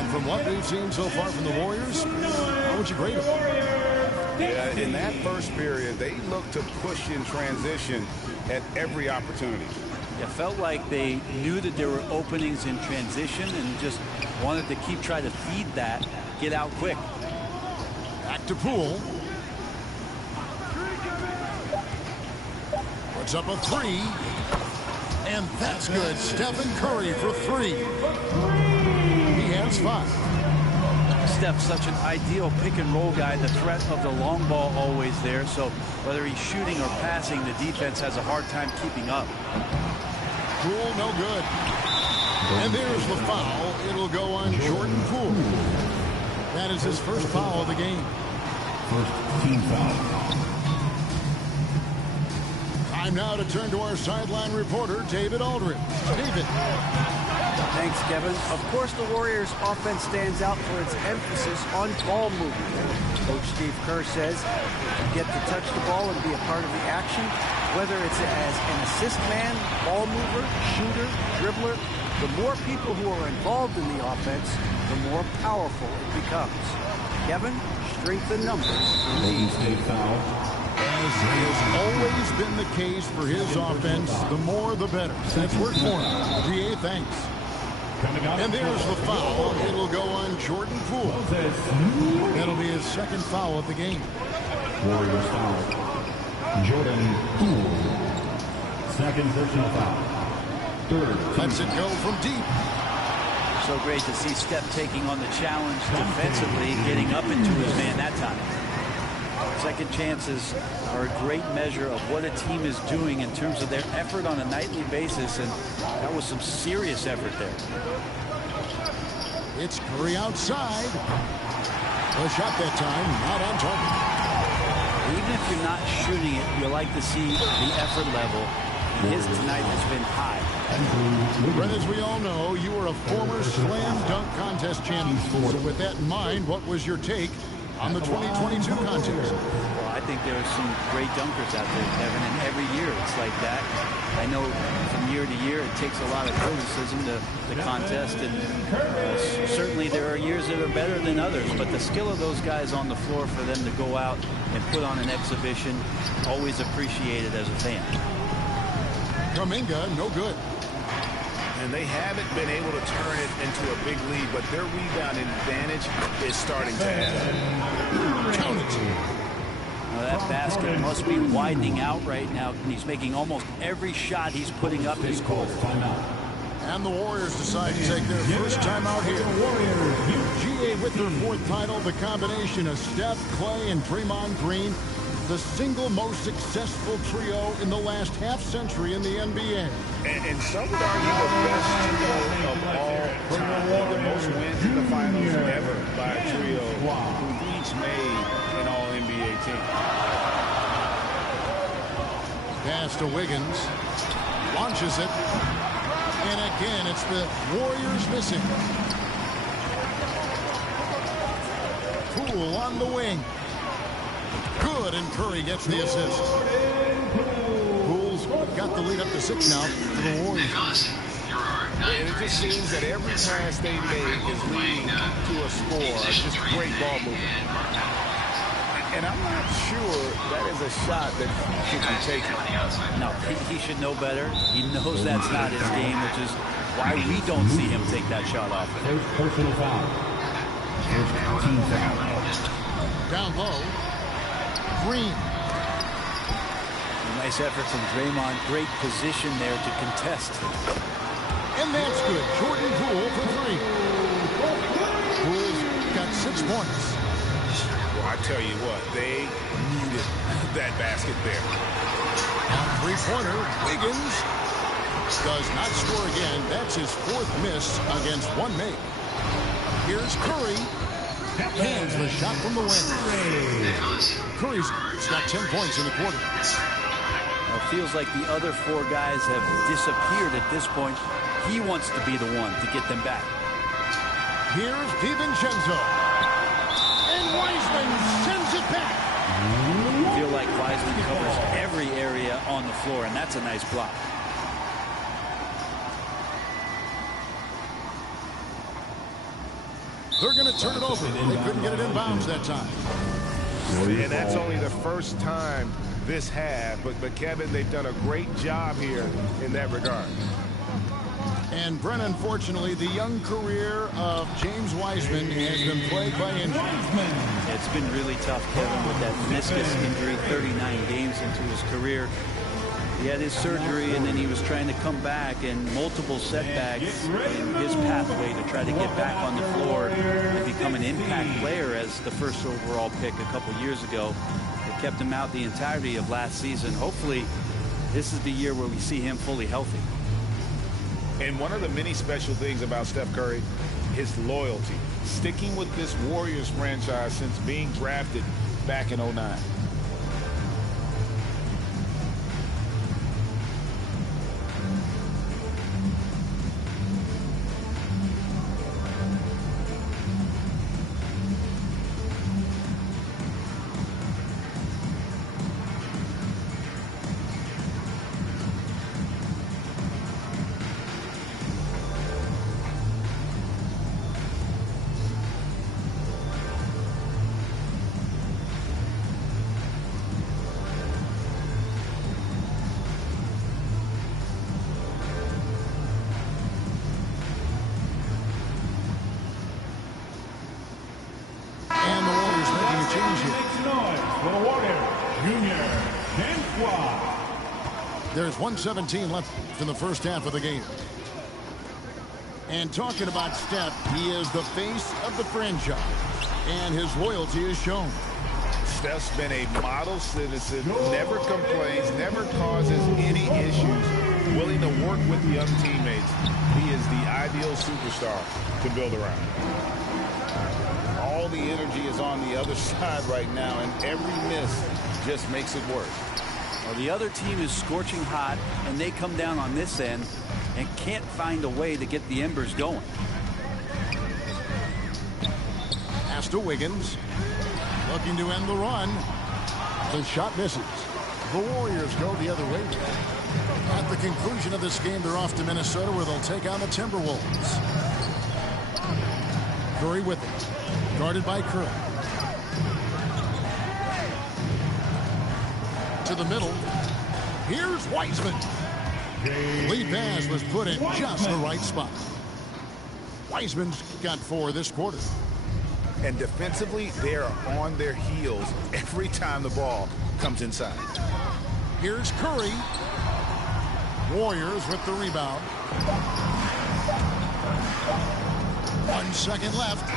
And from what we've seen so far from the Warriors, how would you grade them? Yeah, in that first period, they looked to push in transition at every opportunity. It felt like they knew that there were openings in transition and just wanted to keep trying to feed that, get out quick. Back to Poole. Puts up a three. And that's good. Stephen Curry for three. He has 5. Steph's such an ideal pick-and-roll guy. The threat of the long ball always there. So whether he's shooting or passing, the defense has a hard time keeping up. Poole, no good. And there's the foul. It'll go on Jordan Poole. That is his first foul of the game. First team foul. Time now to turn to our sideline reporter, David Aldridge. David. Thanks, Kevin. Of course, the Warriors' offense stands out for its emphasis on ball movement. Coach Steve Kerr says you get to touch the ball and be a part of the action, whether it's as an assist man, ball mover, shooter, dribbler. The more people who are involved in the offense, the more powerful it becomes. Kevin, strength in numbers. As has always been the case for his offense, the more the better. That's worked for him. GA, thanks. And there's the foul. It'll go on Jordan Poole. That'll be his second foul of the game. Warriors foul. Jordan Poole. Second personal foul. Third. Lets it go from deep. So great to see Steph taking on the challenge defensively, getting up into his man that time. Second chances are a great measure of what a team is doing in terms of their effort on a nightly basis, and that was some serious effort there. It's Curry outside. The shot that time, not on target. Even if you're not shooting it, you like to see the effort level. And his tonight has been high. Brent, as we all know, you were a former slam dunk contest champion. So with that in mind, what was your take on the 2022 contest? Well, I think there are some great dunkers out there, Kevin, and every year it's like that. I know from year to year it takes a lot of criticism to the contest, and certainly there are years that are better than others, but the skill of those guys on the floor for them to go out and put on an exhibition, always appreciated as a fan. Kuminga, no good. And they haven't been able to turn it into a big lead, but their rebounding advantage is starting to happen. Count it. Now that basket must be widening out right now. He's making almost every shot he's putting up is cold. And the Warriors decide to take their first timeout here. GA with their 4th title, the combination of Steph, Clay, and Draymond Green, the single most successful trio in the last half-century in the NBA. And some would argue the best trio of all time. The most wins in the finals ever by a trio who each made an All-NBA team. Pass to Wiggins. Launches it. And again, it's the Warriors missing. Poole on the wing. Good, and Curry gets the assist. Poole's got the lead up to 6 now for the Warriors. And it just seems that every pass they make is leading to a score. Just great ball movement. And I'm not sure that is a shot that he should be taking. No, he should know better. He knows that's not his game, which is why we don't see him take that shot off. First personal foul. First team foul. Down low. Green. Nice effort from Draymond. Great position there to contest. And that's good. Jordan Poole for 3. Poole's got 6 points. Well, I tell you what, they needed that basket there. Three-pointer, Wiggins does not score again. That's his 4th miss against 1 make. Here's Curry. Hands the shot from the wing. Curry's got 10 points in the quarter. Well, it feels like the other 4 guys have disappeared at this point. He wants to be the one to get them back. Here's DiVincenzo. And Wiseman sends it back. I feel like Wiseman covers every area on the floor, and that's a nice block. They're going to turn it over. They couldn't get it in bounds that time. And that's only the first time this half. But Kevin, they've done a great job here in that regard. And Brent, unfortunately, the young career of James Wiseman has been plagued by injury. It's been really tough, Kevin, with that meniscus injury, 39 games into his career. He had his surgery, and then he was trying to come back, and multiple setbacks in his pathway to try to get back on the floor and become an impact player as the first overall pick a couple years ago. It kept him out the entirety of last season. Hopefully, this is the year where we see him fully healthy. And one of the many special things about Steph Curry, his loyalty. Sticking with this Warriors franchise since being drafted back in '09. There's 1:17 left in the first half of the game. And talking about Steph, he is the face of the franchise, and his loyalty is shown. Steph's been a model citizen, never complains, never causes any issues, willing to work with young teammates. He is the ideal superstar to build around. All the energy is on the other side right now, and every miss just makes it worse. Well, the other team is scorching hot, and they come down on this end and can't find a way to get the embers going. Pass to Wiggins. Looking to end the run. The shot misses. The Warriors go the other way. At the conclusion of this game, they're off to Minnesota, where they'll take on the Timberwolves. Curry with it. Guarded by Curry. To the middle. Here's Wiseman. Lead pass was put in just the right spot. Wiseman's got 4 this quarter. And defensively, they are on their heels every time the ball comes inside. Here's Curry. Warriors with the rebound. 1 second left.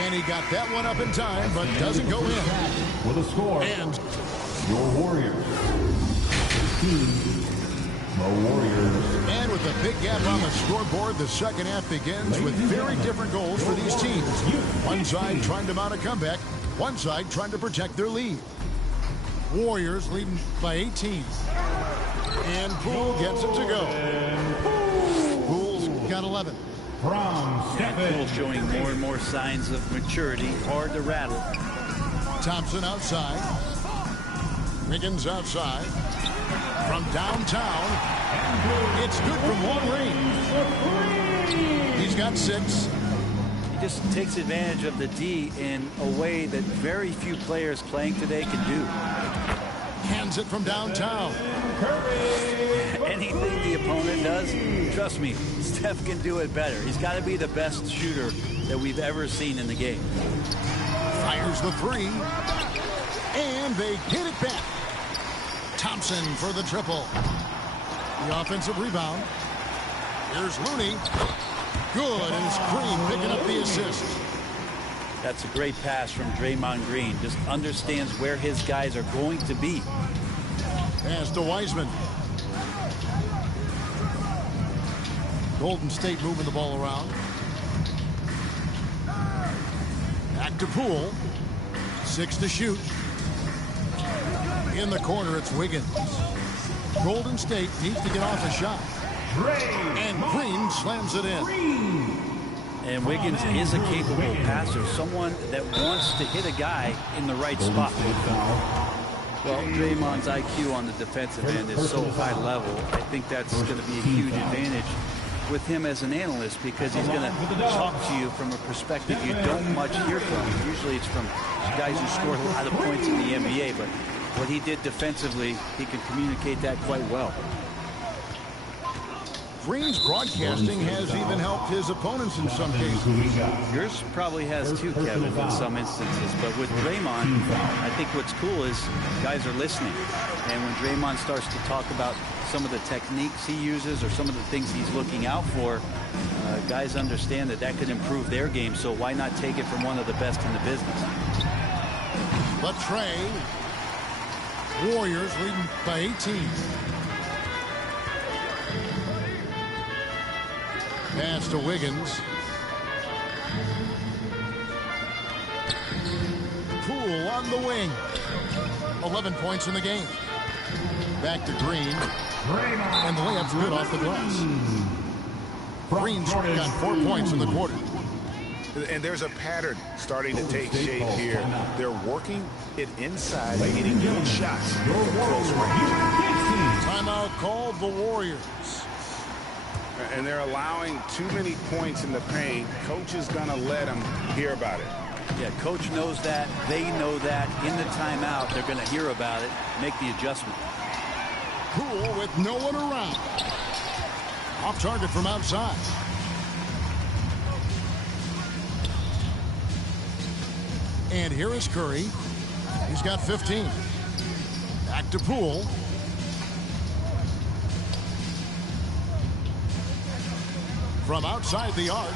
And he got that one up in time, but doesn't go in. With a score, and your Warriors. 15, the Warriors. And with a big gap on the scoreboard, the second half begins with very different goals for these teams. One side trying to mount a comeback, one side trying to protect their lead. Warriors leading by 18. And Poole gets it to go. Poole's got 11. Poole showing more and more signs of maturity, hard to rattle. Thompson outside. Wiggins outside. From downtown. It's good from long range. He's got 6. He just takes advantage of the D in a way that very few players playing today can do. Hands it from downtown. Anything the opponent does, trust me, Steph can do it better. He's got to be the best shooter that we've ever seen in the game. Fires the 3. And they hit it back. Thompson for the triple. The offensive rebound. Here's Looney. Good, and it's Green picking up the assist. That's a great pass from Draymond Green. Just understands where his guys are going to be. Pass to Wiseman. Golden State moving the ball around. Back to Poole. 6 to shoot. In the corner, it's Wiggins. Golden State needs to get off a shot. And Green slams it in. And Wiggins is a capable passer, someone that wants to hit a guy in the right spot. Well, Draymond's IQ on the defensive end is so high level. I think that's going to be a huge advantage with him as an analyst because he's going to talk to you from a perspective you don't much hear from. Usually it's from guys who scored a lot of points in the NBA, but what he did defensively, he can communicate that quite well. Green's broadcasting has even helped his opponents in some cases. Yours probably has too, Kevin, in some instances. But with Draymond, I think what's cool is guys are listening. And when Draymond starts to talk about some of the techniques he uses or some of the things he's looking out for, guys understand that that could improve their game. So why not take it from one of the best in the business? But Trey, Warriors leading by 18. Pass to Wiggins. Poole on the wing. 11 points in the game. Back to Green. And the layup's good off the glass. Green's got 4 points in the quarter. And there's a pattern starting to take shape here. They're working it inside by getting good shots from close range. Timeout called the Warriors. And they're allowing too many points in the paint. Coach is going to let them hear about it. Yeah, coach knows that. They know that. In the timeout, they're going to hear about it, make the adjustment. Poole with no one around. Off target from outside. And here is Curry. He's got 15. Back to Poole. From outside the arc.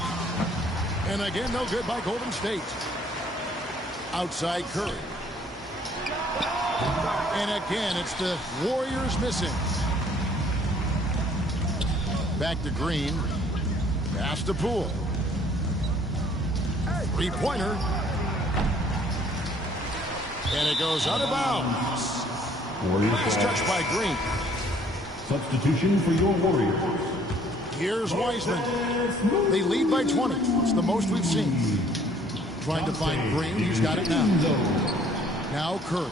And again, no good by Golden State. Outside Curry. And again, it's the Warriors missing. Back to Green. Pass to Poole. Three-pointer. And it goes out of bounds. Nice touch by Green. Substitution for your Warriors. Here's Wiseman. They lead by 20. It's the most we've seen. Trying to find Green. He's got it now. Now Curry.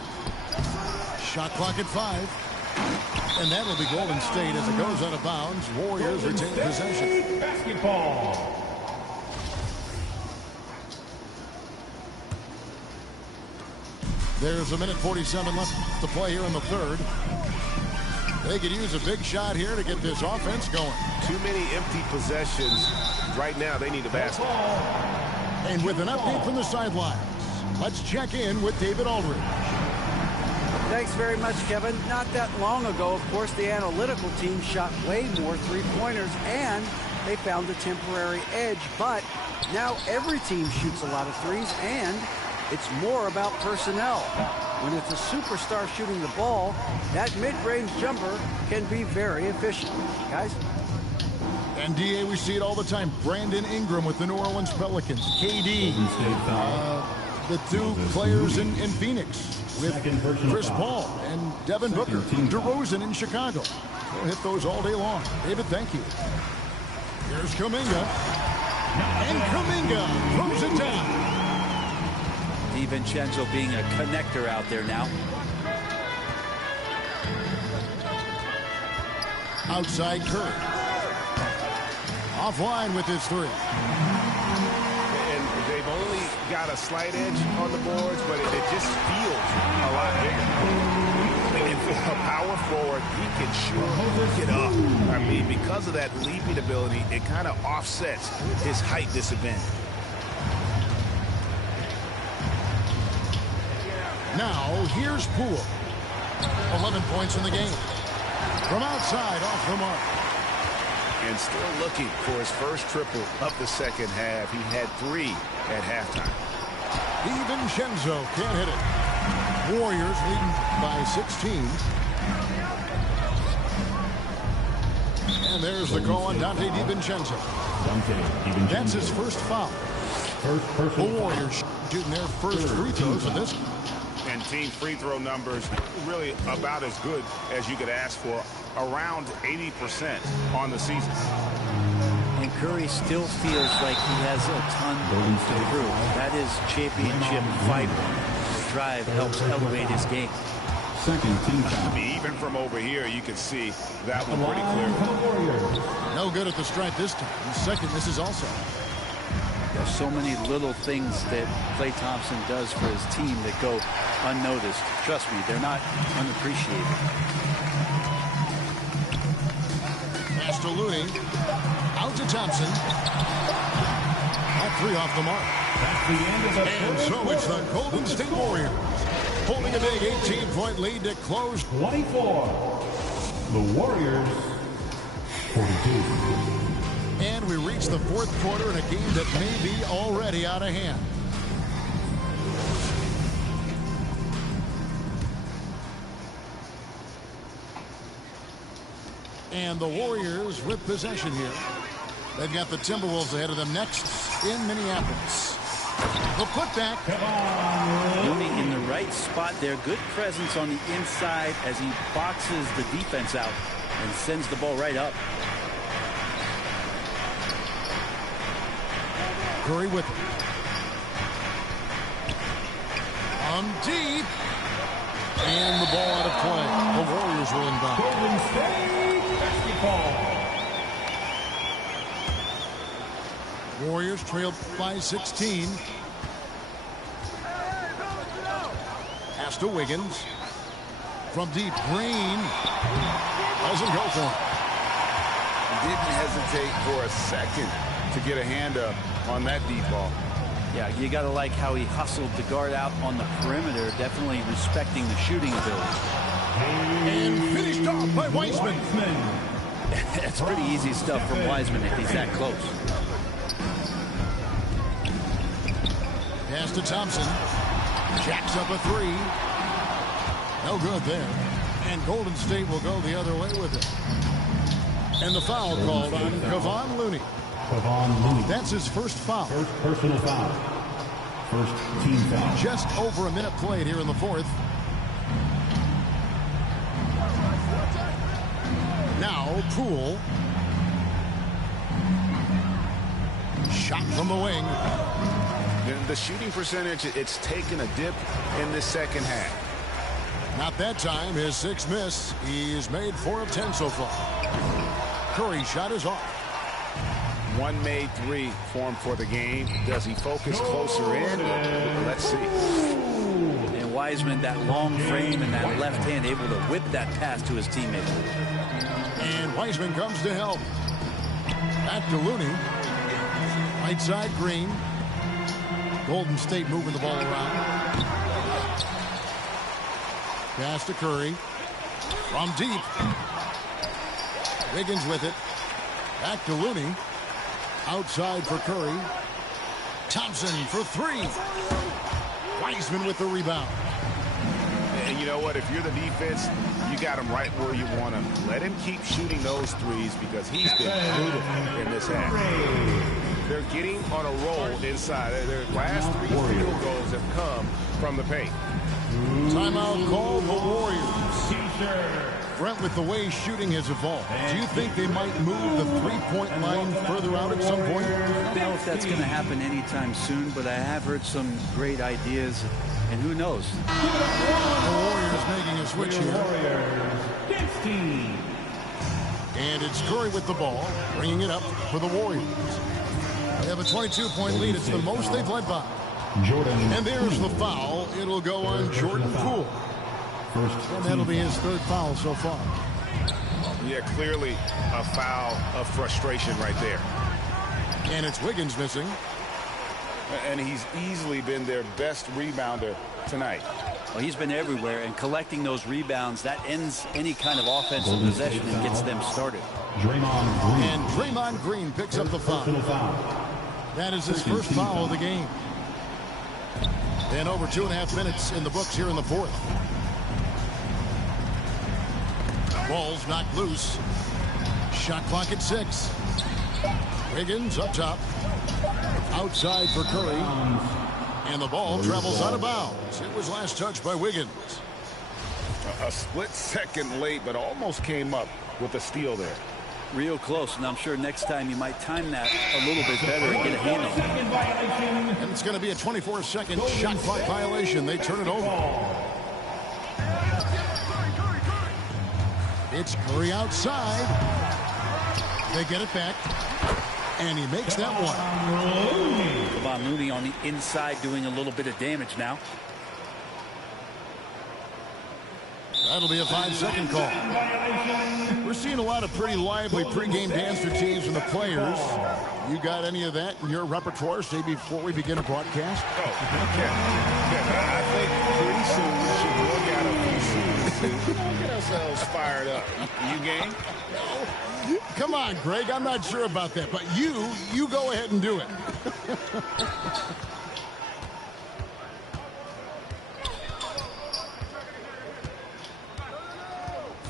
Shot clock at 5. And that will be Golden State as it goes out of bounds. Warriors retain possession. Basketball. There's 1:47 left to play here in the third. They could use a big shot here to get this offense going. Too many empty possessions. Right now, they need a basket. And with an update from the sidelines, let's check in with David Aldridge. Thanks very much, Kevin. Not that long ago, of course, the analytical team shot way more three-pointers, and they found a temporary edge. But now every team shoots a lot of threes, and it's more about personnel. When it's a superstar shooting the ball, that mid-range jumper can be very efficient. Guys? NBA, we see it all the time. Brandon Ingram with the New Orleans Pelicans. KD, the two players in Phoenix with Chris Paul and Devin Booker. DeRozan in Chicago. We'll hit those all day long. David, thank you. Here's Kuminga. And Kuminga throws it down. DiVincenzo being a connector out there now. Outside Curry. Offline with his three. And they've only got a slight edge on the boards, but it just feels a lot bigger. And for a power forward, he can sure get up. I mean, because of that leaping ability, it kind of offsets his height disadvantage. Now, here's Poole. 11 points in the game. From outside, off the mark. And still looking for his first triple of the second half. He had 3 at halftime. DiVincenzo can't hit it. Warriors leading by 16. And there's the call on Dante DiVincenzo. That's his first foul. The Warriors shooting their first free throws of this. And team free throw numbers really about as good as you could ask for, around 80% on the season. And Curry still feels like he has a ton to prove. That is championship fiber. The drive helps elevate his game. Second team foul. Even from over here, you can see that one pretty clear. No good at the stripe this time. Second, this is also. There's so many little things that Klay Thompson does for his team that go unnoticed. Trust me, they're not unappreciated. Pass to Looney. Out to Thompson. That three off the mark. That's the end of the And so it's the Golden State Warriors holding a big 18-point lead to close. 24. The Warriors 42. And we reach the fourth quarter in a game that may be already out of hand. And the Warriors with possession here. They've got the Timberwolves ahead of them next in Minneapolis. The putback. Looney in the right spot there. Good presence on the inside as he boxes the defense out and sends the ball right up. Curry with it. Deep. And the ball out of play. The Warriors will inbound. Golden State basketball. Warriors trail by 16. Pass to Wiggins. From deep, Green. Doesn't go for it. Didn't hesitate for a second to get a hand up on that deep ball. Yeah, you got to like how he hustled the guard out on the perimeter, definitely respecting the shooting ability. And finished off by Wiseman. It's pretty easy stuff from Wiseman if he's that close. Pass to Thompson. Jacks up a three. No good there. And Golden State will go the other way with it. And the foul called on Kevon Looney. Kevon Looney. That's his first foul. First personal foul. First team foul. Just over a minute played here in the fourth. Now Poole. Shot from the wing. The shooting percentage, it's taken a dip in the second half. Not that time. His sixth miss. He's made 4 of 10 so far. Curry shot is off. One made three for him for the game. Does he focus closer in? Let's see. And Wiseman, that long frame and that left hand, able to whip that pass to his teammate. And Wiseman comes to help. Back to Looney. Right side, Green. Golden State moving the ball around. Pass to Curry. From deep. Wiggins with it. Back to Looney. Outside for Curry. Thompson for three. Wiseman with the rebound. And you know what? If you're the defense, you got him right where you want him. Let him keep shooting those threes because he's been brutal in this half. They're getting on a roll inside. Their last 3 field goals have come from the paint. Timeout called the Warriors. Brent, with the way shooting has evolved, do you think they might move the three-point line further out at some point? I don't know if that's going to happen anytime soon, but I have heard some great ideas, and who knows? The Warriors making a switch here. And it's Curry with the ball, bringing it up for the Warriors. They have a 22-point lead. It's the most they've led by. And there's the foul. It'll go on Jordan Poole. And that'll be his third foul so far. Yeah, clearly a foul of frustration right there. And it's Wiggins missing. And he's easily been their best rebounder tonight. Well, he's been everywhere, and collecting those rebounds, that ends any kind of offensive possession and gets them started. And Draymond Green picks up the foul. That is his first foul of the game. And over 2.5 minutes in the books here in the fourth. Ball's knocked loose. Shot clock at 6. Wiggins up top. Outside for Curry. And the ball travels out of bounds. It was last touched by Wiggins. A split second late, but almost came up with a steal there. Real close, and I'm sure next time you might time that a little bit better and get a handle. And it's going to be a 24-second shot clock violation. They turn it over. It's Curry outside. They get it back. And he makes that one. Kevon Looney on the inside doing a little bit of damage now. That'll be a 5-second call. We're seeing a lot of pretty lively pregame dance routines from the players. You got any of that in your repertoire, say, before we begin a broadcast? Oh, okay. I think pretty soon we should look at a few series. Get ourselves fired up. You game? Come on, Greg. I'm not sure about that, but you go ahead and do it.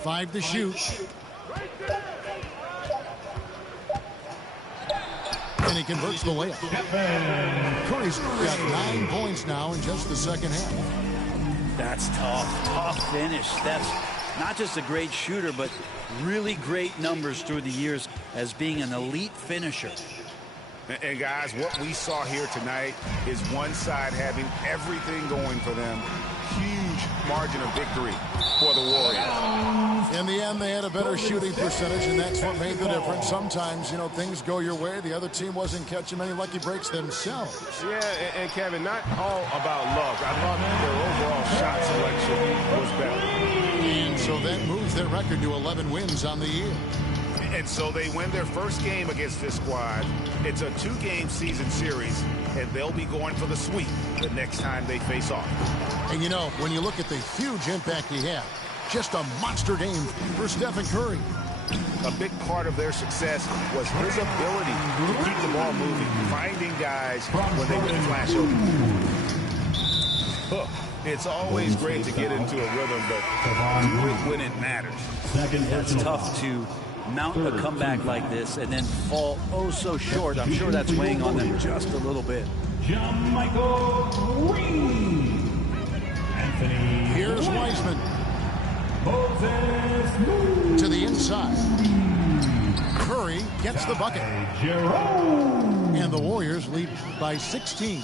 5 to shoot. And he converts the layup. Curry's got 9 points now in just the second half. That's tough finish. That's not just a great shooter, but really great numbers through the years as being an elite finisher. And guys, what we saw here tonight is one side having everything going for them. Huge margin of victory for the Warriors. In the end, they had a better shooting percentage, and that's what made the difference. Sometimes, things go your way. The other team wasn't catching many lucky breaks themselves. Yeah, and Kevin, not all about luck. I thought their overall shot selection was better. And so that moves their record to 11 wins on the year. And so they win their first game against this squad. It's a 2-game season series, and they'll be going for the sweep the next time they face off. And when you look at the huge impact he had, just a monster game for Stephen Curry. A big part of their success was his ability to keep the ball moving, finding guys when they would flash over. It's always great to get into a rhythm, but do it when it matters. It's tough to mount a comeback like this and then fall so short. I'm sure that's weighing on them just a little bit. Michael Green. Anthony. Here's Wiseman. To the inside. Curry gets the bucket. And the Warriors lead by 16.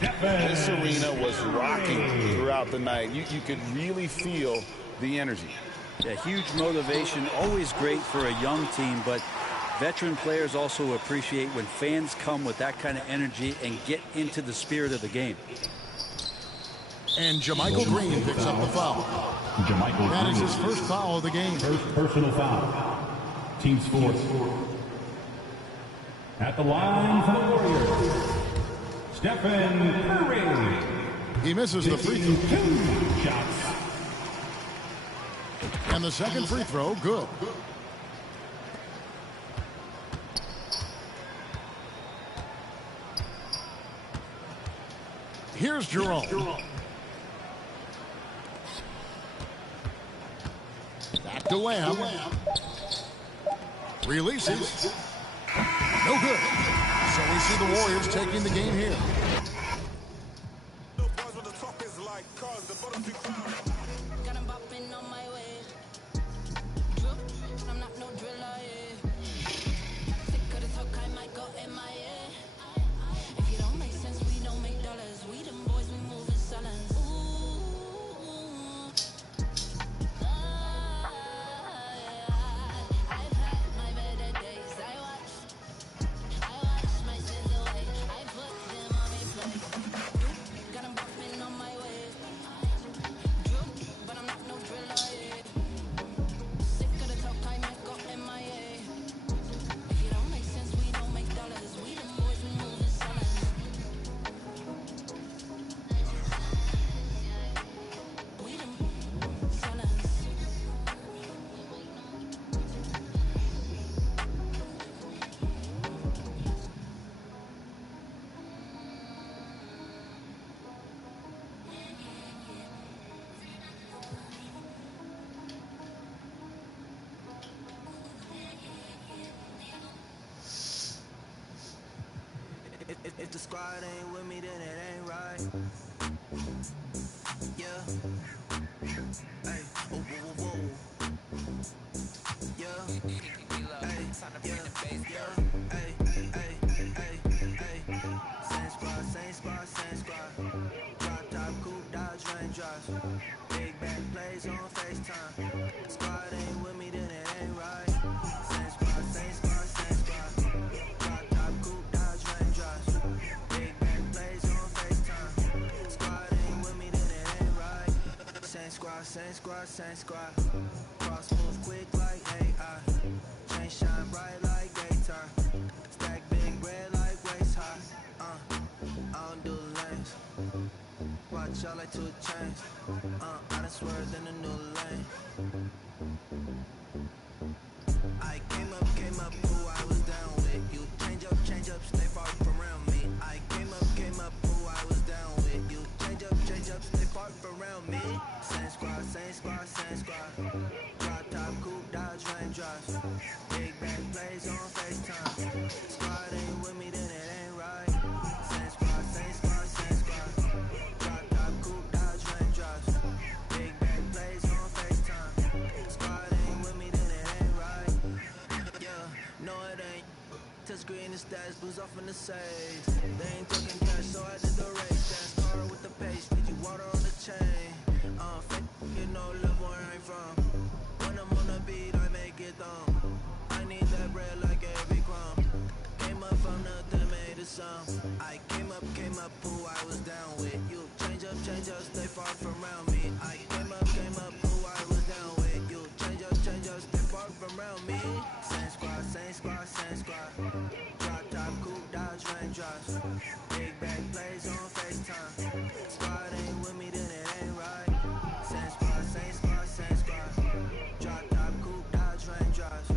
This arena was rocking throughout the night. You could really feel the energy. Yeah, huge motivation, always great for a young team, but veteran players also appreciate when fans come with that kind of energy and get into the spirit of the game. And JaMychal Green picks up the foul. That is his first foul of the game. First personal foul. Team's fourth. At the line for the Warriors, Stephen Curry. He misses the free throw. 2 shots. And the second free throw, good. Here's Jerome. Back to Lamb. Releases. No good. So we see the Warriors taking the game here. If the squad ain't with me, then it ain't right. Yeah. Hey. Oh, whoa, whoa, whoa. Yeah. Hey. Yeah. Yeah. Hey. Hey. Hey. Hey. Same squad, same squad, same squad. Drop top, coupe, Dodge, Range drive. Big bang plays. plays on FaceTime. Squad ain't with me, then it ain't right. Same squad, same squad, same squad. Drop top, coupe, Dodge, raindrops. Big bang plays on FaceTime. Squad ain't with me, then it ain't right. Same squad, same squad, same squad. Cross move quick like AI. Chain shine bright like daytime. Stack big bread like waist high. I don't do lanes. Watch out like 2 chains. I done swerved in a new lane. I came up, who I was down with. You change up, stay far from around me. I came up, who I was down with. You change up, stay far from around me. Same squad, same squad, same squad. Drop top, coupe, Dodge, raindrops. Big bang plays on FaceTime. Squad ain't with me, then it ain't right. Same squad, same squad, same squad. Drop top, coupe, Dodge, raindrops. Big bang plays on FaceTime. Squad ain't with me, then it ain't right. Yeah, no it ain't. Touchscreen and stats, booze off in the safe. They ain't talking cash, so I did the race. Fast car with the pace, Fiji water on the chain. Fake, you know, love where I'm from. When I'm on the beat, I make it thumb. I need that bread like every crumb. Came up from nothing, made it some. I came up, who I was down with. You change up, stay far from around me. I came up, who I was down with. You change up, stay far from around me. Same squad, same squad, same squad. Drop top, coupe, Dodge, raindrops. Big bang plays on FaceTime. Squad ain't with me, then it ain't right. Same squad, same squad, same squad. Drop top, coupe, Dodge, raindrops.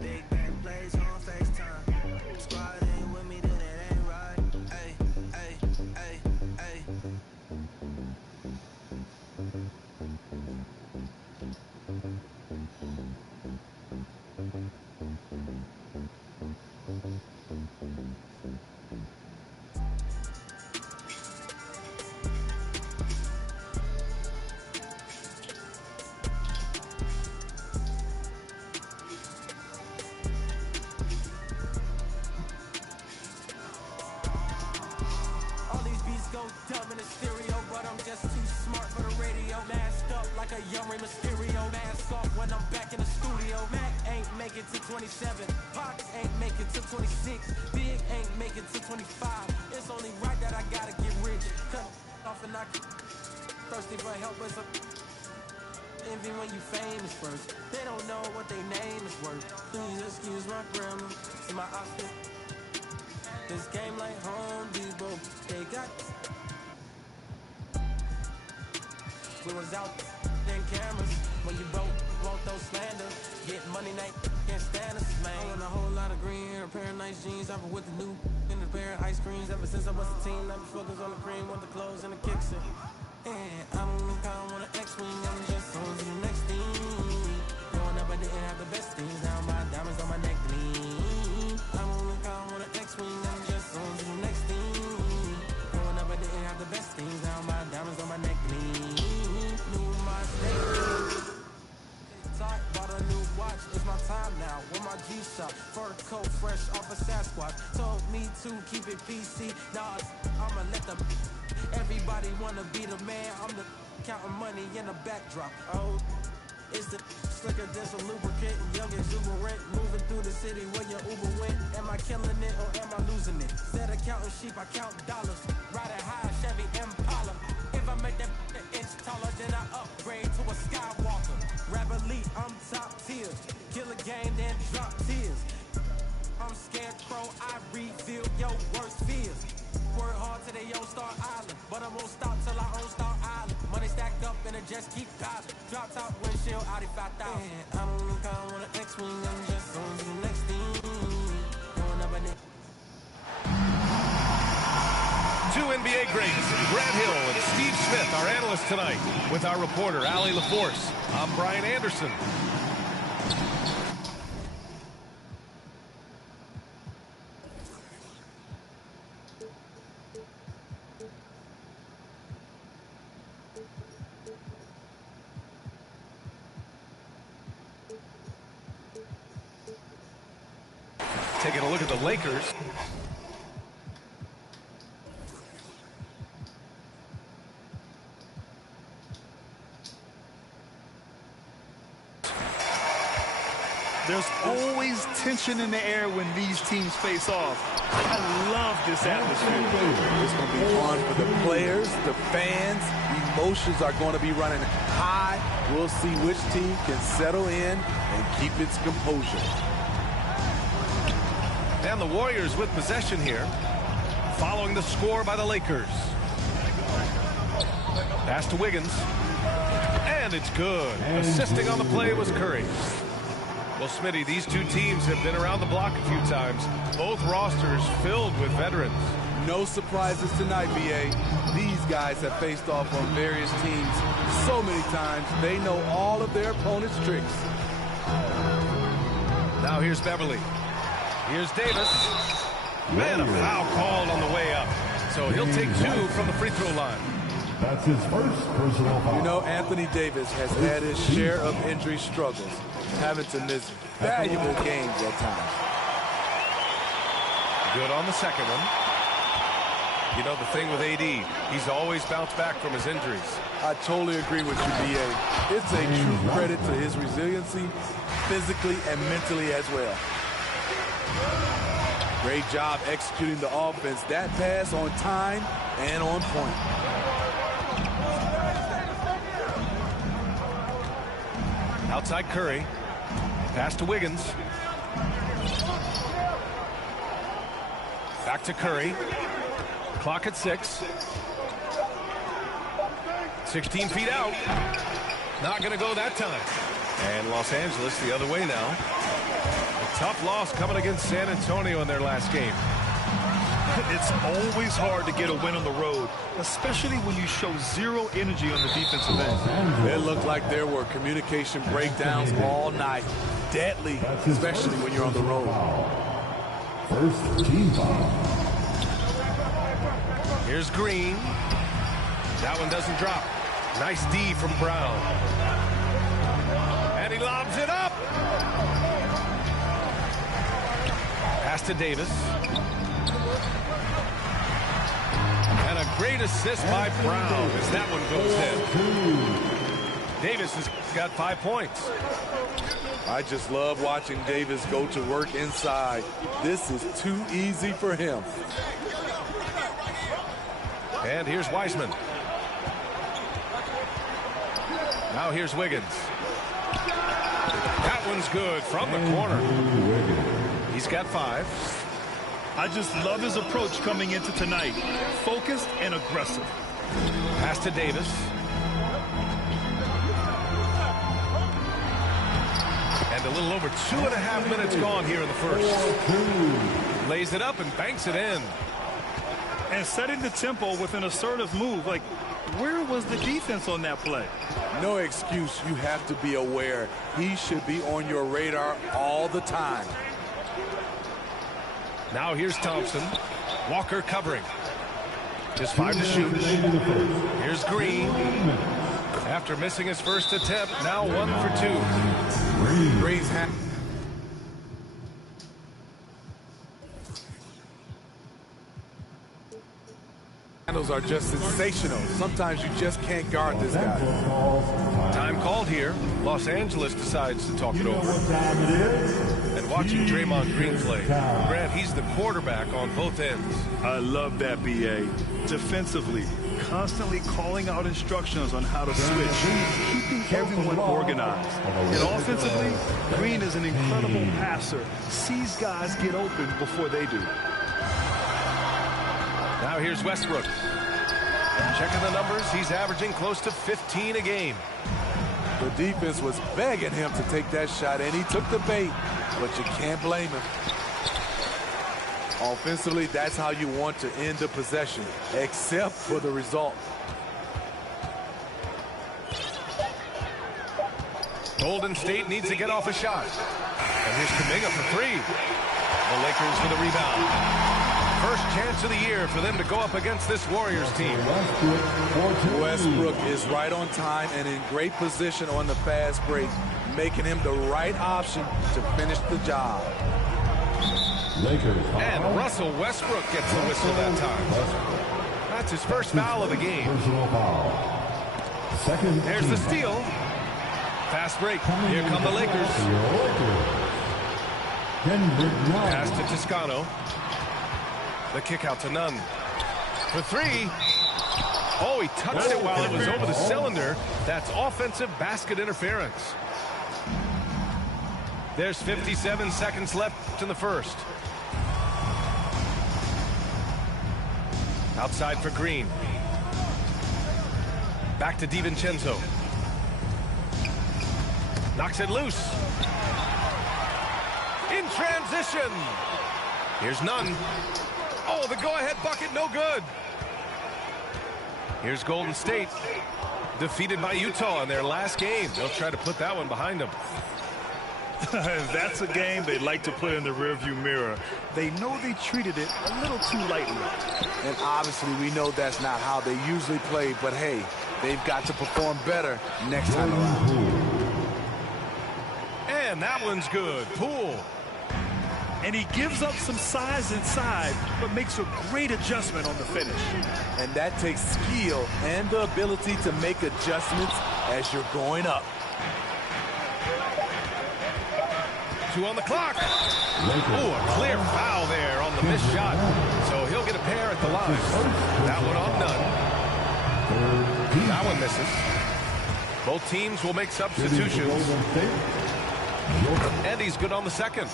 Big bang plays on FaceTime. Squad ain't with me, then it ain't right. Ay, ay, ay, ay. All these beats go dumb in the stereo, but I'm just too smart for the radio. Masked up like a young Rey Mysterio. Mask off when I'm back in the studio. Mac ain't make it to 27. Pox ain't make it to 26. Big ain't make it to 25. It's only right that I gotta get rich. Cut off and I thirsty for help, but some envy when you famous first. They don't know what their name is worth. Please excuse my grammar. See my Oscar. This game like Home Depot. They got. We was out in cameras when you broke, won't throw slander. Get money, night, can't stand us, man. I want a whole lot of green hair, a pair of nice jeans. I've been with the new and a pair of ice creams. Ever since I was a teen, I've been focused on the cream, want the clothes and the kicks in. And I don't think I want an X-Wing, I'm just on to the next thing. Growing up, I didn't have the best things. Now my diamonds on my neck gleam. I don't think I want an X-Wing, I'm just on to the next thing. Growing up, I didn't have the best things. Now my diamonds on my neck gleam. New my state. Tight, bought a new watch, it's my time now. With my G-Shock, fur coat fresh off a Sasquatch. Told me to keep it PC. Now I'ma let them. Everybody wanna be the man. I'm the counting money in the backdrop. Oh, it's the slicker than some lubricant. Young exuberant, moving through the city where your Uber went. Am I killing it or am I losing it? Instead of counting sheep, I count dollars. Riding high, Chevy Impala. If I make that an inch taller, then I upgrade to a Skywalker. Rap elite, I'm top tier. Kill a game, then drop tears. I'm scarecrow, I reveal your worst fears. Work hard till they own Star Island, but I won't stop till I own Star Island. Money stacked up and it just keep piling. Drop top windshield, Audi 5000. I don't think I want an X-Wing, I'm just on to the next thing. Going up and Two NBA greats, Grant Hill and Steve Smith, our analysts tonight, with our reporter, Allie LaForce. I'm Brian Anderson. Taking a look at the Lakers. There's always tension in the air when these teams face off. I love this atmosphere. It's going to be fun for the players, the fans. Emotions are going to be running high. We'll see which team can settle in and keep its composure. And the Warriors with possession here, following the score by the Lakers. Pass to Wiggins. And it's good. Assisting on the play was Curry. Well, Smitty, these two teams have been around the block a few times. Both rosters filled with veterans. No surprises tonight, B.A. These guys have faced off on various teams so many times, they know all of their opponent's tricks. Now here's Beverly. Here's Davis. And a foul called on the way up. So he'll take 2 from the free throw line. That's his first personal foul. You know, Anthony Davis has had his share of injury struggles, having to miss valuable games at times. Good on the second one. You know, the thing with AD, he's always bounced back from his injuries. I totally agree with you, B.A. It's a true credit to his resiliency, physically and mentally as well. Great job executing the offense. That pass on time and on point. Outside Curry. Pass to Wiggins. Back to Curry. Clock at 6. 16 feet out. Not going to go that time. And Los Angeles the other way now. A tough loss coming against San Antonio in their last game. It's always hard to get a win on the road, especially when you show zero energy on the defensive end. It looked like there were communication breakdowns all night. Deadly, especially when you're on the road. First team foul. Here's Green. That one doesn't drop. Nice D from Brown. And he lobs it up. Pass to Davis. And a great assist by Brown as that one goes in. Davis has got 5 points. I just love watching Davis go to work inside. This is too easy for him. And here's Wiseman. Now here's Wiggins. That one's good from the corner. He's got 5. I just love his approach coming into tonight. Focused and aggressive. Pass to Davis. And a little over 2.5 minutes gone here in the first. Lays it up and banks it in. And setting the tempo with an assertive move. Like, where was the defense on that play? No excuse. You have to be aware. He should be on your radar all the time. Now here's Thompson. Walker covering. Just 5 to shoot. Here's Green. After missing his first attempt, now 1 for 2. Green's handles are just sensational. Sometimes you just can't guard this guy. Time called here. Los Angeles decides to talk it over. And watching Draymond Green play, Grant, he's the quarterback on both ends. I love that, B.A. Defensively, constantly calling out instructions on how to switch, keeping everyone organized. And offensively, Green is an incredible passer, sees guys get open before they do. Now here's Westbrook. Checking the numbers, he's averaging close to 15 a game. The defense was begging him to take that shot, and he took the bait, but you can't blame him. Offensively, that's how you want to end the possession, except for the result. Golden State needs to get off a shot. And here's Kuminga for 3. The Lakers for the rebound. First chance of the year for them to go up against this Warriors team. Westbrook is right on time and in great position on the fast break, making him the right option to finish the job. And Russell Westbrook gets the whistle that time. That's his first foul of the game. Second. There's the steal. Fast break. Here come the Lakers. Pass to Toscano. The kick out to Nunn. For three. Oh, he touched it while it was over the cylinder. That's offensive basket interference. There's 57 seconds left in the first. Outside for Green. Back to DiVincenzo. Knocks it loose. In transition. Here's Nunn. Oh, the go-ahead bucket, no good. Here's Golden State. Defeated by Utah in their last game. They'll try to put that one behind them. That's a game they'd like to put in the rearview mirror. They know they treated it a little too lightly. And obviously we know that's not how they usually play, but hey, they've got to perform better next time around. And that one's good. Poole. And he gives up some size inside, but makes a great adjustment on the finish. And that takes skill and the ability to make adjustments as you're going up. 2 on the clock. Oh, a clear foul there on the missed shot. So he'll get a pair at the line. That one on Nunn. That one misses. Both teams will make substitutions. And he's good on the second.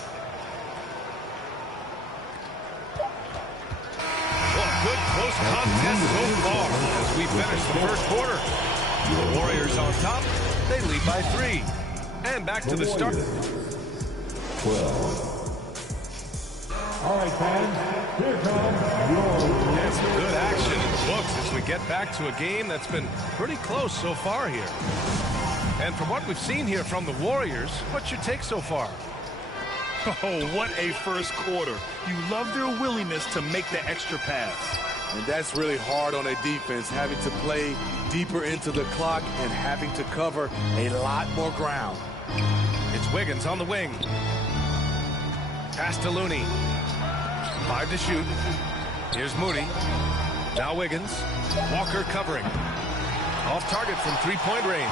Good close contest so far as we finish the first quarter. The Warriors on top. They lead by 3. And back to the start. 12. All right, fans, here comes your... And some good action in the books as we get back to a game that's been pretty close so far here. And from what we've seen here from the Warriors, what's your take so far? Oh, what a first quarter. You love their willingness to make the extra pass. And that's really hard on a defense, having to play deeper into the clock and having to cover a lot more ground. It's Wiggins on the wing. Pass to Looney. 5 to shoot. Here's Moody. Now Wiggins. Walker covering. Off target from three-point range.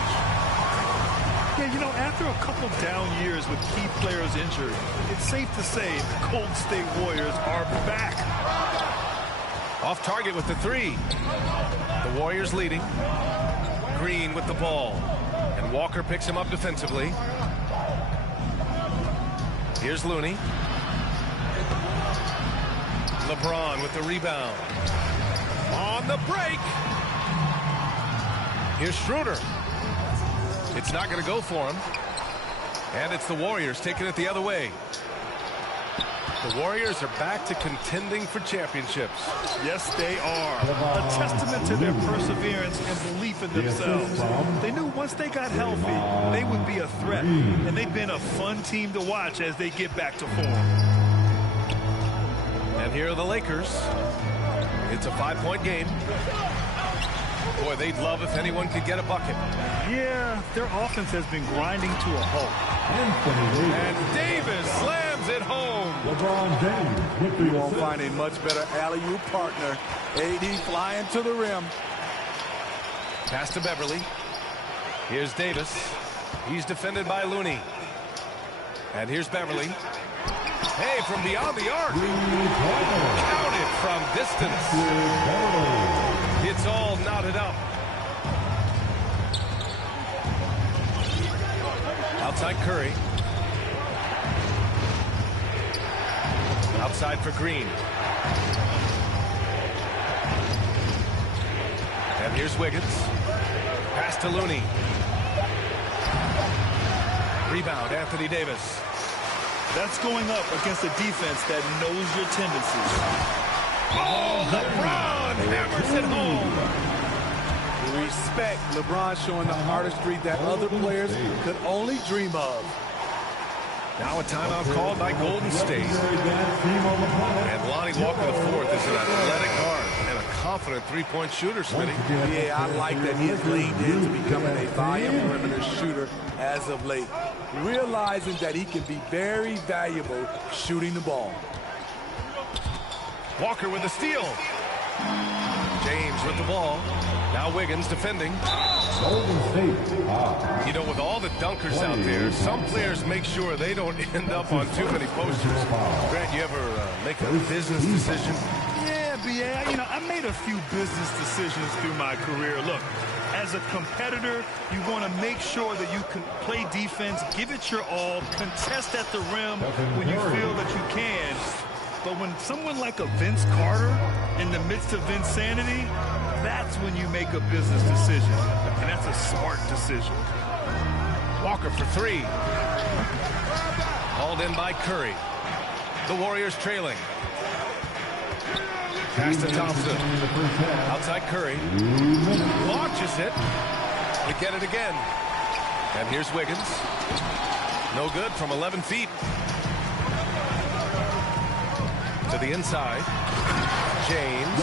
Yeah, you know, after a couple down years with key players injured, it's safe to say the Golden State Warriors are back. Off target with the 3. The Warriors leading. Green with the ball. And Walker picks him up defensively. Here's Looney. LeBron with the rebound. On the break. Here's Schroeder. It's not going to go for him. And it's the Warriors taking it the other way. The Warriors are back to contending for championships. Yes, they are. A testament to their perseverance and belief in themselves. They knew once they got healthy, they would be a threat. And they've been a fun team to watch as they get back to form. And here are the Lakers. It's a 5-point game. Boy, they'd love if anyone could get a bucket. Yeah, their offense has been grinding to a halt. And Davis slams it home. LeBron James. You won't find a much better alley-oop partner. AD flying to the rim. Pass to Beverly. Here's Davis. He's defended by Looney. And here's Beverly. Hey, from beyond the arc. Counted from distance. It's all knotted up. Outside Curry. Outside for Green. And here's Wiggins. Pass to Looney. Rebound, Anthony Davis. That's going up against a defense that knows your tendencies. Oh, LeBron hammers it home. Respect. LeBron showing the artistry that other players could only dream of. Now a timeout called by Golden State. And Lonnie Walker IV is an athletic guard and a confident three-point shooter, Smitty. Yeah, I like that he has leaned into becoming a volume perimeter shooter as of late, realizing that he can be very valuable shooting the ball. Walker with the steal. James with the ball. Now Wiggins defending. You know, with all the dunkers out there, some players make sure they don't end up on too many posters. Grant, you ever make a business decision? Yeah, B.A., I made a few business decisions through my career. Look, as a competitor, you want to make sure that you can play defense, give it your all, contest at the rim when you feel that you can. But when someone like a Vince Carter in the midst of insanity, that's when you make a business decision. And that's a smart decision. Walker for three. Hauled in by Curry. The Warriors trailing. Pass to Thompson. Outside Curry. Launches it. We get it again. And here's Wiggins. No good from 11 feet. To the inside. James.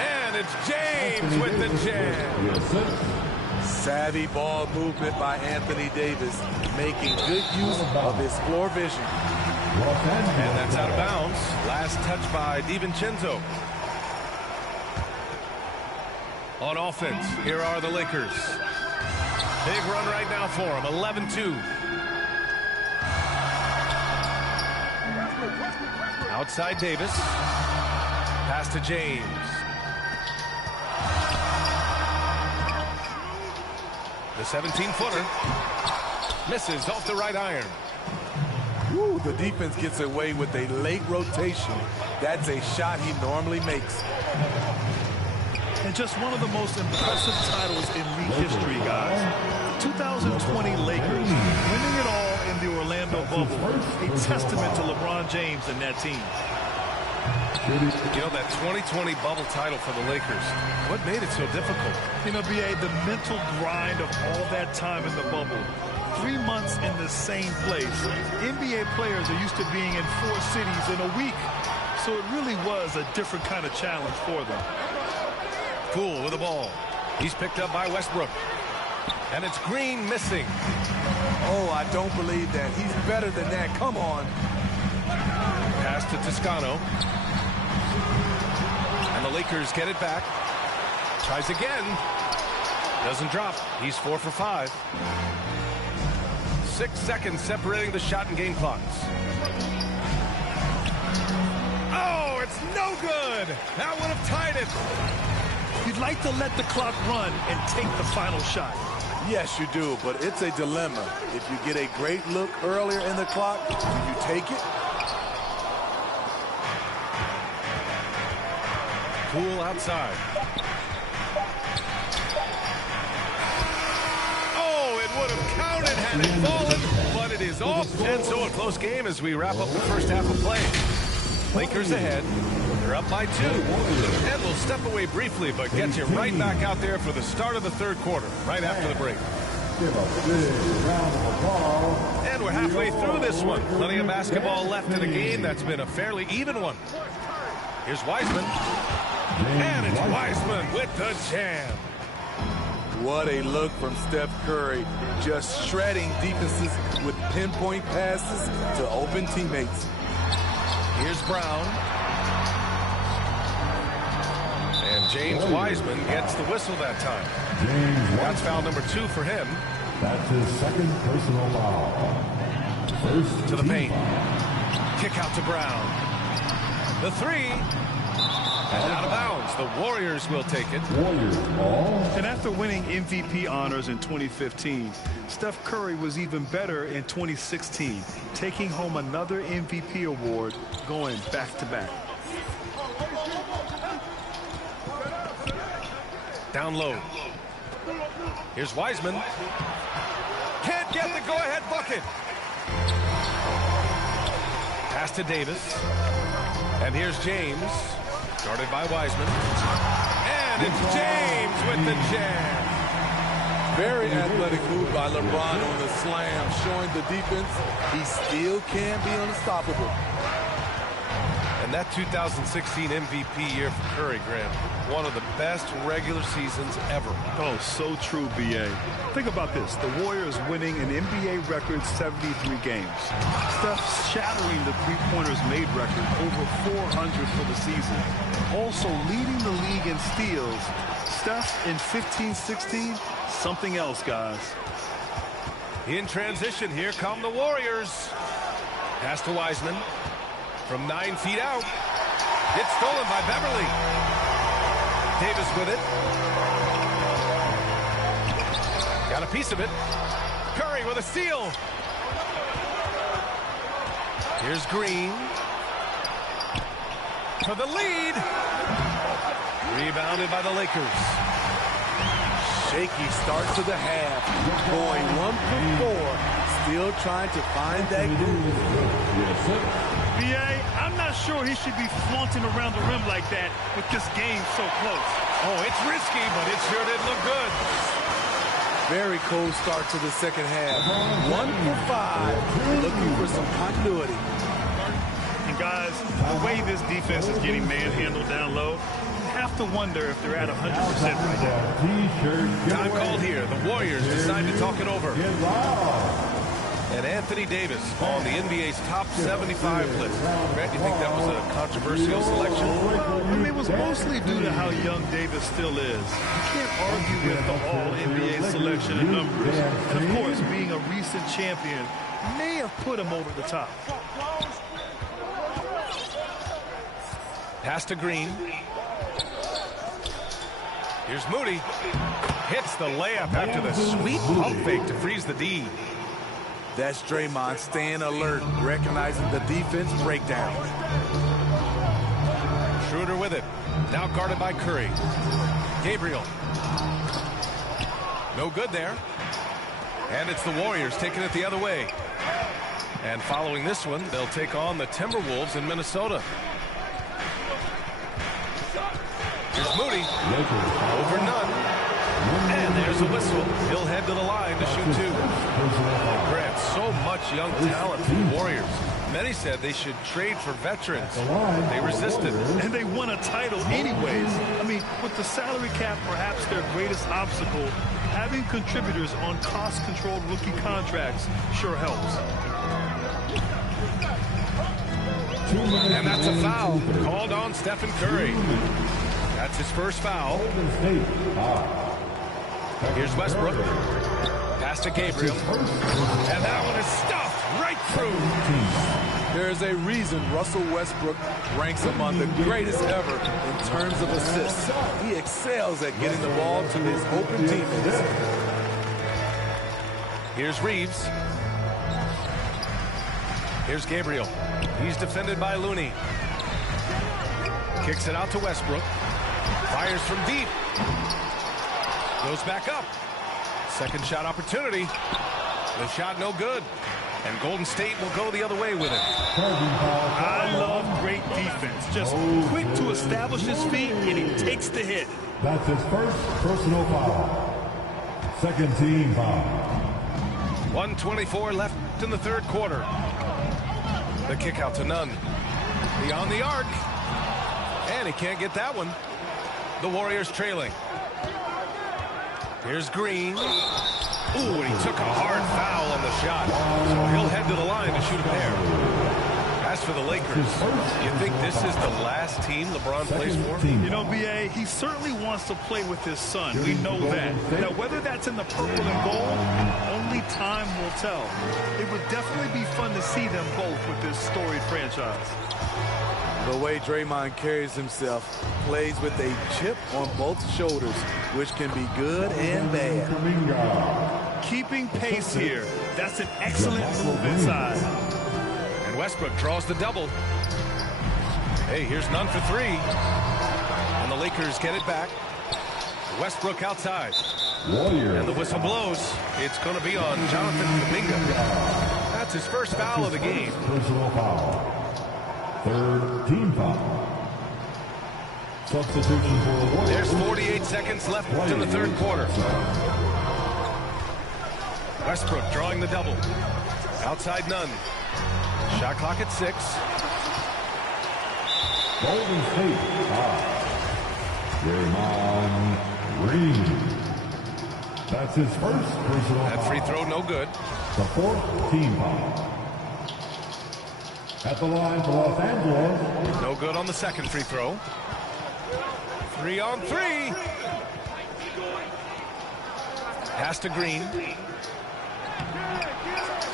And it's James with the jam. Savvy ball movement by Anthony Davis, making good use of his floor vision. And that's out of bounds. Last touch by DiVincenzo. On offense, here are the Lakers. Big run right now for them, 11-2. Outside Davis. Pass to James. The 17-footer. Misses off the right iron. Ooh, the defense gets away with a late rotation. That's a shot he normally makes. And just one of the most impressive titles in league history, guys. 2020 Lakers winning it all in the Orlando bubble. A testament to LeBron James and that team. You know, that 2020 bubble title for the Lakers, what made it so difficult? B.A., the mental grind of all that time in the bubble. 3 months in the same place. NBA players are used to being in 4 cities in a week. So it really was a different kind of challenge for them. Poole with the ball. He's picked up by Westbrook. And it's Green missing. Oh, I don't believe that. He's better than that. Come on. Pass to Toscano. And the Lakers get it back. Tries again. Doesn't drop. He's 4 for 5. 6 seconds separating the shot and game clocks. Oh, it's no good. That would have tied it. You'd like to let the clock run and take the final shot. Yes, you do, but it's a dilemma. If you get a great look earlier in the clock, do you take it? Poole outside. Oh, it would have counted had it fallen, but it is off. And so a close game as we wrap up the first half of play. Lakers ahead. They're up by 2. And we'll step away briefly, but get you right back out there for the start of the third quarter, right after the break. And we're halfway through this one. Plenty of basketball left in a game that's been a fairly even one. Here's Wiseman. And it's Wiseman with the jam. What a look from Steph Curry. Just shredding defenses with pinpoint passes to open teammates. Here's Brown. And James Wiseman gets the whistle that time. That's foul number 2 for him. That's his second personal foul. First to the paint. Kick out to Brown. The 3. And out of bounds. The Warriors will take it. Warriors ball. And after winning MVP honors in 2015, Steph Curry was even better in 2016, taking home another MVP award, going back-to-back. Down low. Here's Wiseman. Can't get the go-ahead bucket. Pass to Davis. And here's James. Guarded by Wiseman. And it's James with the jam. Very athletic move by LeBron on the slam, showing the defense he still can be unstoppable. And that 2016 MVP year for Curry, Graham, one of the best regular seasons ever. Oh, so true, B.A. Think about this. The Warriors winning an NBA record 73 games. Steph shattering the three-pointers made record, over 400 for the season. Also leading the league in steals, Steph in 15-16, something else, guys. In transition, here come the Warriors. Pass to Wiseman from 9 feet out. It's stolen by Beverly. Davis with it. Got a piece of it. Curry with a steal. Here's Green for the lead. Rebounded by the Lakers. Shaky start to the half. Going 1 for 4. Still trying to find that groove. B.A., I'm not sure he should be flaunting around the rim like that with this game so close. Oh, it's risky, but it sure didn't look good. Very cold start to the second half. 1 for 5. Looking for some continuity. And guys, the way this defense is getting manhandled down low, you have to wonder if they're at 100% right now. Time called here. The Warriors decide to talk it over. And Anthony Davis on the NBA's top 75 list. Grant, you think that was a controversial selection? I mean, it was mostly due to how young Davis still is. You can't argue with the all-NBA selection in numbers. And, of course, being a recent champion may have put him over the top. Pass to Green. Here's Moody. Hits the layup after the sweet pump fake to freeze the D. That's Draymond staying alert, recognizing the defense breakdown. Schroeder with it. Now guarded by Curry. Gabriel. No good there. And it's the Warriors taking it the other way. And following this one, they'll take on the Timberwolves in Minnesota. Here's Moody. Over none. And there's a whistle. He'll head to the line to shoot 2. Grant, so much young talent for the Warriors. Many said they should trade for veterans. They resisted. And they won a title anyways. I mean, with the salary cap perhaps their greatest obstacle, having contributors on cost-controlled rookie contracts sure helps. And that's a foul called on Stephen Curry. That's his first foul. Here's Westbrook. Pass to Gabriel. And that one is stuffed right through. There is a reason Russell Westbrook ranks among the greatest ever in terms of assists. He excels at getting the ball to his open teammates. Here's Reeves. Here's Gabriel. He's defended by Looney. Kicks it out to Westbrook. Fires from deep. Goes back up. Second shot opportunity. The shot no good. And Golden State will go the other way with it. I love great defense. Just quick to establish his feet, and he takes the hit. That's his first personal foul. Second team foul. 1:24 left in the third quarter. The kick out to Nunn. Beyond the arc. And he can't get that one. The Warriors trailing. Here's Green. Ooh, and he took a hard foul on the shot. So he'll head to the line to shoot a pair. As for the Lakers, you think this is the last team LeBron plays for? You know, B.A., he certainly wants to play with his son. We know that. Now, whether that's in the purple and gold, only time will tell. It would definitely be fun to see them both with this storied franchise. The way Draymond carries himself, plays with a chip on both shoulders, which can be good and bad. Keeping pace here. That's an excellent move inside. And Westbrook draws the double. Hey, here's Nunn for 3. And the Lakers get it back. Westbrook outside. And the whistle blows. It's going to be on Jonathan Kuminga. That's his first foul of the game. Personal foul. Third team foul. Substitution for the Warriors. There's 48 seconds left in the third quarter. Westbrook drawing the double. Outside Nunn. Shot clock at 6. Golden State foul. Draymond Green. That's his first personal foul. That free throw no good. The fourth team foul. At the line for Los Angeles. No good on the second free throw. 3 on 3. Pass to Green.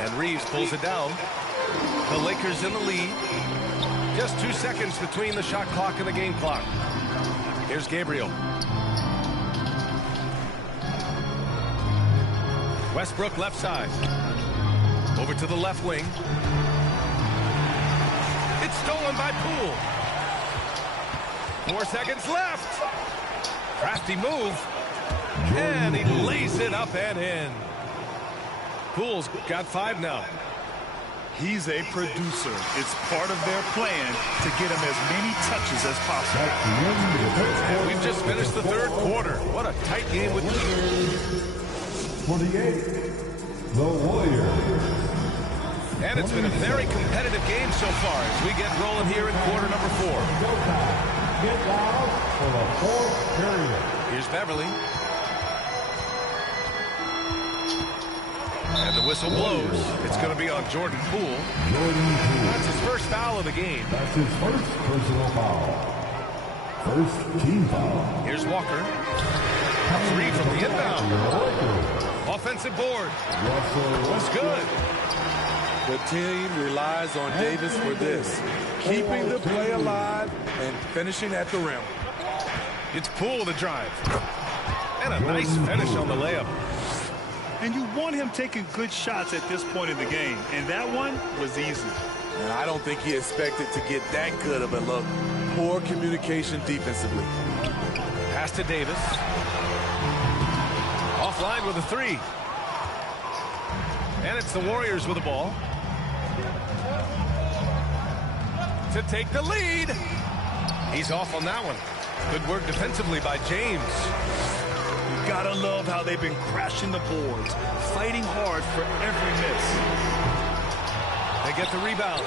And Reeves pulls it down. The Lakers in the lead. Just 2 seconds between the shot clock and the game clock. Here's Gabriel. Westbrook left side. Over to the left wing. It's stolen by Poole. 4 seconds left. Crafty move. And he lays it up and in. Poole's got 5 now. He's a producer. It's part of their plan to get him as many touches as possible. And we've just finished the third quarter. What a tight game with 28, the Warriors. And it's been a very competitive game so far as we get rolling here in quarter number 4. Get loud for the fourth period. Here's Beverly. And the whistle blows. It's going to be on Jordan Poole. That's his first foul of the game. That's his first personal foul. First team foul. Here's Walker. 3 from the inbound. Offensive board. Was good. The team relies on Davis for this. Keeping the play alive and finishing at the rim. It's Poole to drive. And a nice finish on the layup. And you want him taking good shots at this point in the game. And that one was easy. And I don't think he expected to get that good of a look. Poor communication defensively. Pass to Davis. Offline with a 3. And it's the Warriors with the ball. To take the lead. He's off on that one. Good work defensively by James. You gotta love how they've been crashing the boards, fighting hard for every miss. They get the rebound.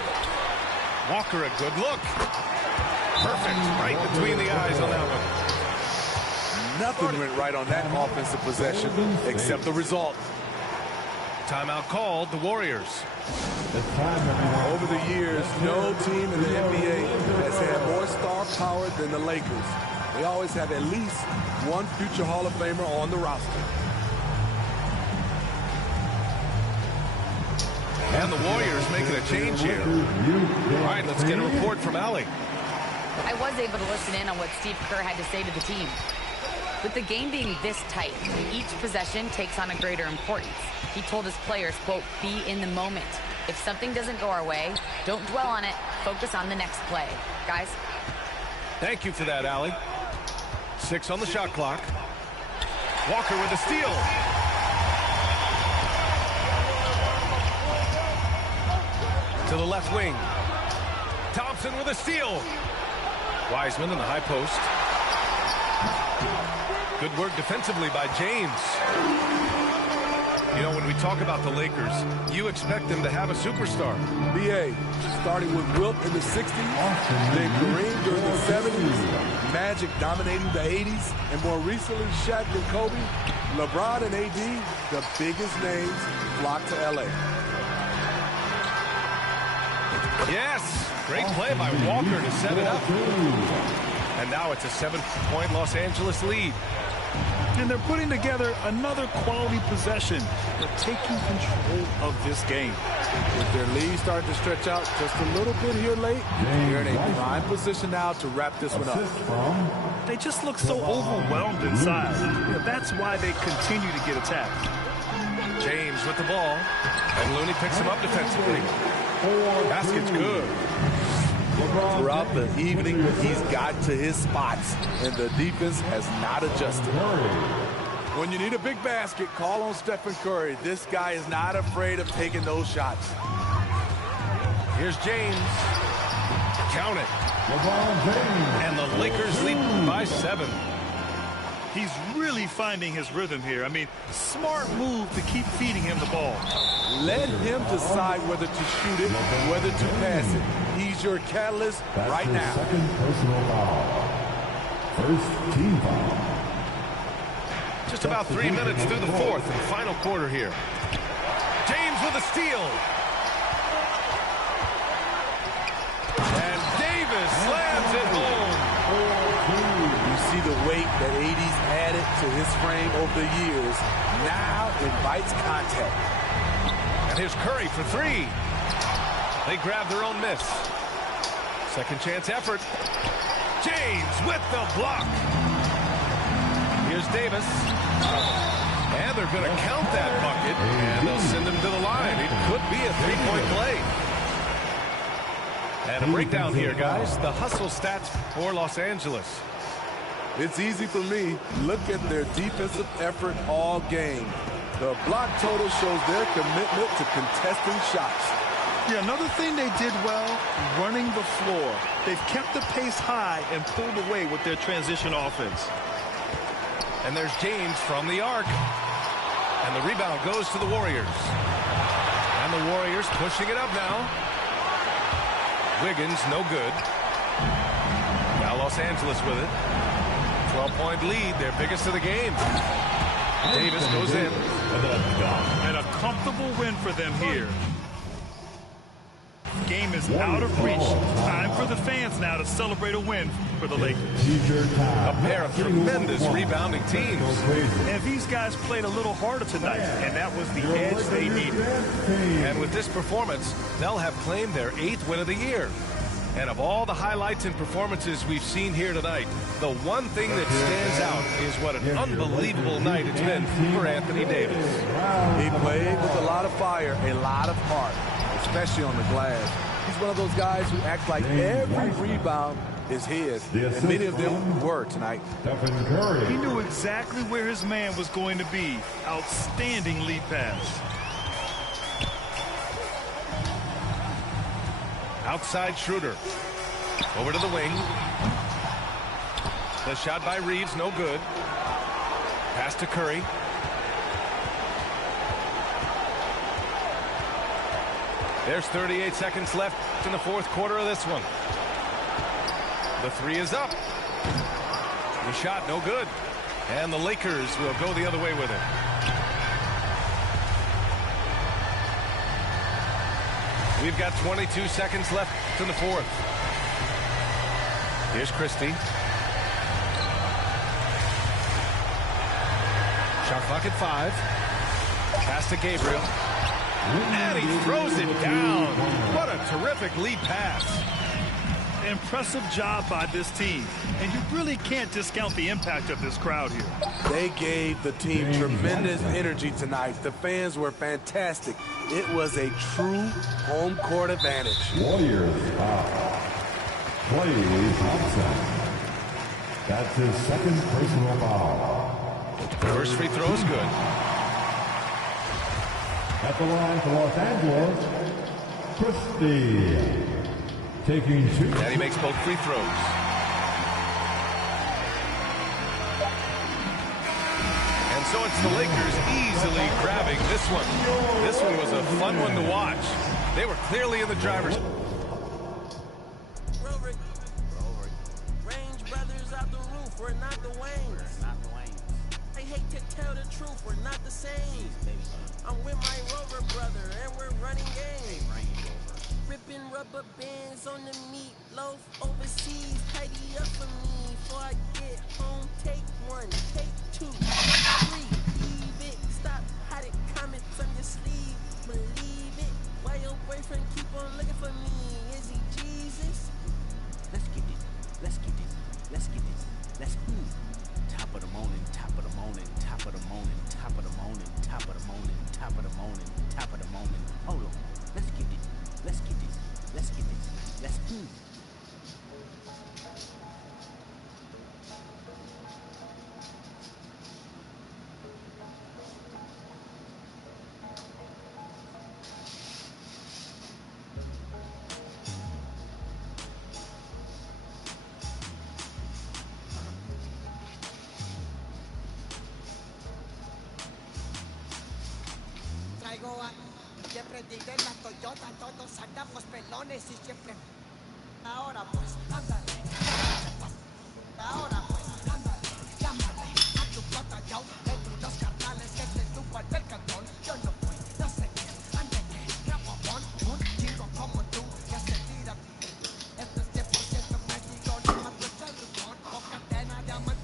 Walker, a good look. Perfect, right between the eyes on that one. Nothing went right on that offensive possession except the result. Timeout called, the Warriors. Over the years, no team in the NBA has had more star power than the Lakers. They always have at least one future Hall of Famer on the roster. And the Warriors making a change here. All right, let's get a report from Allie. I was able to listen in on what Steve Kerr had to say to the team. With the game being this tight, each possession takes on a greater importance. He told his players, quote, be in the moment. If something doesn't go our way, don't dwell on it. Focus on the next play. Guys? Thank you for that, Allie. 6 on the shot clock. Walker with a steal. To the left wing. Thompson with a steal. Wiseman in the high post. Good work defensively by James. You know, when we talk about the Lakers, you expect them to have a superstar. BA, starting with Wilt in the 60s, then Kareem during the 70s, Magic dominating the 80s, and more recently Shaq and Kobe, LeBron and AD, the biggest names flocked to LA. Yes, great play by Walker to set it up. And now it's a 7-point Los Angeles lead. And they're putting together another quality possession. They're taking control of this game. With their lead starting to stretch out just a little bit here late, they're in a prime position now to wrap this one up. They just look so overwhelmed inside. That's why they continue to get attacked. James with the ball. And Looney picks him up defensively. Basket's good. Throughout the evening, he's got to his spots, and the defense has not adjusted. When you need a big basket, call on Stephen Curry. This guy is not afraid of taking those shots. Here's James. Count it. And the Lakers lead by 7. He's really finding his rhythm here. I mean, smart move to keep feeding him the ball. Let him decide whether to shoot it, whether to pass it. He's your catalyst right now. Second personal foul. First team foul. Just about 3 minutes through the fourth and final quarter here. James with a steal. And Davis slams it home. You see the weight that AD's added to his frame over the years now invites contact. And here's Curry for three. They grab their own miss. Second chance effort. James with the block. Here's Davis. And they're going to count that bucket, and they'll send him to the line. It could be a three-point play. And a breakdown here, guys. The hustle stats for Los Angeles. It's easy for me. Look at their defensive effort all game. The block total shows their commitment to contesting shots. Yeah, another thing they did well, running the floor. They've kept the pace high and pulled away with their transition offense. And there's James from the arc. And the rebound goes to the Warriors. And the Warriors pushing it up now. Wiggins, no good. Now Los Angeles with it. 12-point lead, their biggest of the game. Davis goes in. And a comfortable win for them here. Game is out of reach. Time for the fans now to celebrate a win for the Lakers. A pair of tremendous rebounding teams. And these guys played a little harder tonight, and that was the edge they needed. And with this performance, they'll have claimed their 8th win of the year. And of all the highlights and performances we've seen here tonight, the one thing that stands out is what an unbelievable night it's been for Anthony Davis. He played with a lot of fire, a lot of heart, especially on the glass. He's one of those guys who act like every rebound is his, and many of them were tonight. He knew exactly where his man was going to be. Outstanding lead pass. Outside Schroeder. Over to the wing. The shot by Reeves, no good. Pass to Curry. There's 38 seconds left in the fourth quarter of this one. The three is up. The shot, no good. And the Lakers will go the other way with it. We've got 22 seconds left in the fourth. Here's Christie. Shot clock at 5. Pass to Gabriel. And he throws it down. What a terrific lead pass. Impressive job by this team. And you really can't discount the impact of this crowd here. They gave the team tremendous energy tonight. The fans were fantastic. It was a true home court advantage. Warriors foul. Clay Thompson. That's his second personal foul. First free throw is good. At the line for Los Angeles, Christie. Taking 2. And he makes both free throws. And so it's the Lakers easily grabbing this one. This one was a fun one to watch. They were clearly in the driver's. Range brothers out the roof, we're not the Waynes. I hate to tell the truth, we're not the same. I'm with my Rover brother, and we're running game. Ripping rubber bands on the meatloaf overseas. Tidy up for me before I get home. Take 1, take 2, 3. Leave it. Stop hiding comments on your sleeve. Believe it. Why your boyfriend keep on looking for me? Is he Jesus? Let's get it. Let's get it. Let's get it. Let's Top of the morning, top of the morning, top of the morning, top of the morning, top of the morning, top of the morning, top of the morning. Hold on. Let's get it. Let's get it. Let's get it. Let's Traigo a siempre diré la Toyota, todos andamos pelones y siempre. Ahora pues, ándale. Ahora pues, ándale. Llámale a tu flota, yo. De unos carnales que se tuvo al cantón. Yo no fui, no sé quién. Ande que, rapopón, un chico como tú que se tira. Esto es 100% México, no más tu chalucón. O cadena de amante.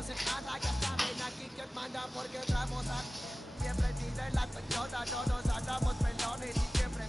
no se nada, ya saben aquí que manda porque entramos a... Siempre tira la pelota, todos andamos pelones y siempre